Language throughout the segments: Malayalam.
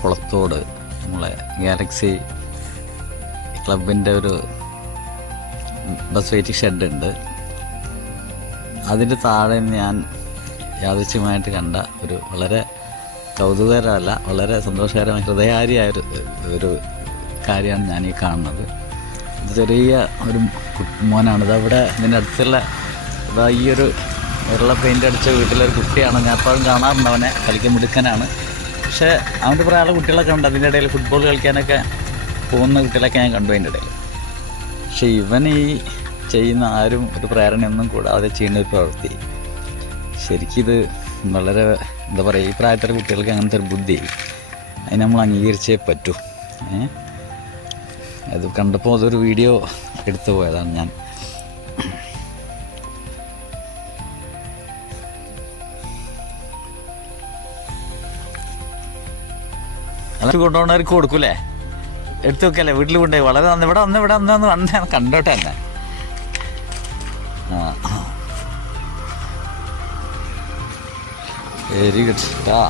കുളത്തോട് നമ്മളെ ഗാലക്സി ക്ലബിൻ്റെ ഒരു ബസ് വെയിറ്റിംഗ് ഷെഡുണ്ട്. അതിൻ്റെ താഴെ ഞാൻ യാദൃച്ഛികമായിട്ട് കണ്ട ഒരു വളരെ കൗതുകകരമല്ല, വളരെ സന്തോഷകരമായ ഹൃദയകാരിയായ ഒരു കാര്യമാണ് ഞാൻ ഈ കാണുന്നത്. ചെറിയ ഒരു മോനാണിത്. അവിടെ ഇതിൻ്റെ അടുത്തുള്ള ഈ ഒരു വെള്ള പെയിൻ്റ് അടിച്ച വീട്ടിലൊരു കുട്ടിയാണ്. ഞാൻ എപ്പോഴും കാണാറുണ്ട് അവനെ, കളിക്കാൻ മിടുക്കനാണ്. പക്ഷേ അവൻ്റെ പ്രായമുള്ള കുട്ടികളൊക്കെ ഉണ്ട്. അതിൻ്റെ ഇടയിൽ ഫുട്ബോൾ കളിക്കാനൊക്കെ പോകുന്ന കുട്ടികളൊക്കെ ഞാൻ കണ്ടു അതിൻ്റെ ഇടയിൽ. പക്ഷേ ഇവൻ ഈ ചെയ്യുന്ന ആരും ഒരു പ്രേരണയൊന്നും കൂടാതെ ചെയ്യുന്ന ഒരു പ്രവൃത്തി ശരിക്കിത് വളരെ എന്താ പറയുക, ഈ പ്രായത്തിലെ കുട്ടികൾക്ക് അങ്ങനത്തെ ഒരു ബുദ്ധി അതിന് നമ്മൾ അംഗീകരിച്ചേ പറ്റൂ. അത് കണ്ടപ്പോൾ അതൊരു വീഡിയോ എടുത്തു പോയതാണ് ഞാൻ. അല്ല കൊണ്ടുപോകണവർക്ക് കൊടുക്കൂലേ, എടുത്തു വെക്കല്ലേ, വീട്ടിൽ കൊണ്ടുപോയി. വളരെ നന്ദി. ഇവിടെ വന്ന് കണ്ടോട്ടെ തന്നെ. വെരി ഗുഡ് കേട്ടോ.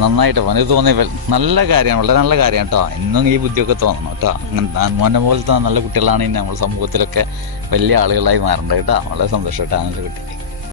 നന്നായിട്ട് മോനെ തോന്നി. നല്ല കാര്യമാണ്, വളരെ നല്ല കാര്യമാണ് കേട്ടോ. ഇന്നും ഈ ബുദ്ധിയൊക്കെ തോന്നണം കേട്ടോ. മോനെ പോലത്തെ നല്ല കുട്ടികളാണ് ഇനി നമ്മൾ സമൂഹത്തിലൊക്കെ വലിയ ആളുകളായി മാറേണ്ടത് കേട്ടോ. വളരെ സന്തോഷം കേട്ടോ. അങ്ങനെ കുട്ടി